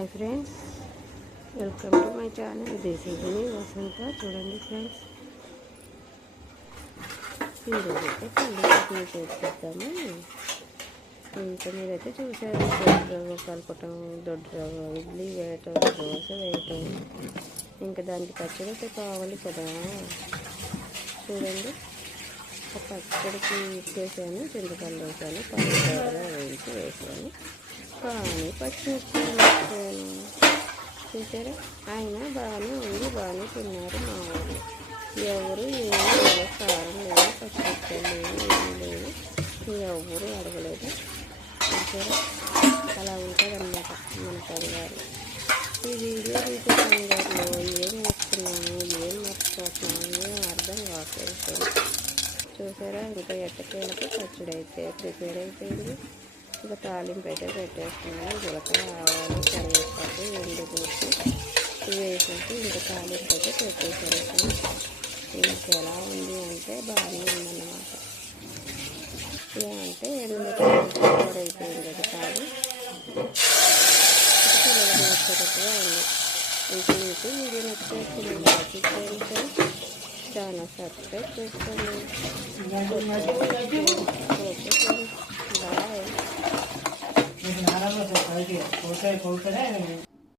Hi friends, welcome to my channel. This is me Vasantha. చూడండి friends, ఈరోజు అయితే పల్లి చట్నీ చేసేద్దాము. ఇంకా మీరైతే చూసారు, దొడ్డు రవ్వ కలపటం, దొడ్డు రవ్వ ఇడ్లీ వేయటం, దోశ వేయటం, ఇంకా దానికి పచ్చడి అయితే కావాలి కదా. చూడండి, ఆ పచ్చడికి చేశాను, చింతపండు వేసాను, పల్లి వేయించి వేసాను, కానీ పచ్చిమిర్చి వేసాను. చూసారా, ఆయన బాగానే ఉంది, బాగానే తిన్నారు మా వాళ్ళు. ఎవరు ఏమీ లేదు, కారం లేదు, పచ్చిమిర్చి లేదు, ఏం లేదు, ఎవరు అడగలేదు. చూసారా, అలా ఉంటుంది అన్నమాట మన పరివారం. ఈ వీడియో తీసే సందర్భంలో ఏం నేర్చుకున్నాము, ఏం మర్చిపోతున్నాము, ఏం అర్థం కావట్లేదు. చూసారా, ఇంకా ఎట్టకేలకు పచ్చడి అయితే ప్రిపేర్ అయిపోయింది. ఇంకా తాలింపు అయితే పెట్టేస్తున్నాను. జీలకర్ర, ఆవాలు, కరివేపాకు, ఎండుమిర్చి వేసేసి ఇంకా తాలింపు అయితే పెట్టేసాను. ఇంకా ఎలా ఉంది అంటే బాగానే ఉందన్నమాట. ఏమంటే ఎండుమిర్చి అయిపోయింది కదా, తాలి పిల్లలకి వచ్చేటట్టుగా ఉంది. ఇంకా మీకు వీడియో నచ్చేస్తుంది, లైక్ చేయండి, చాలా సబ్స్క్రైబ్ చేసుకోండి. బాయ్.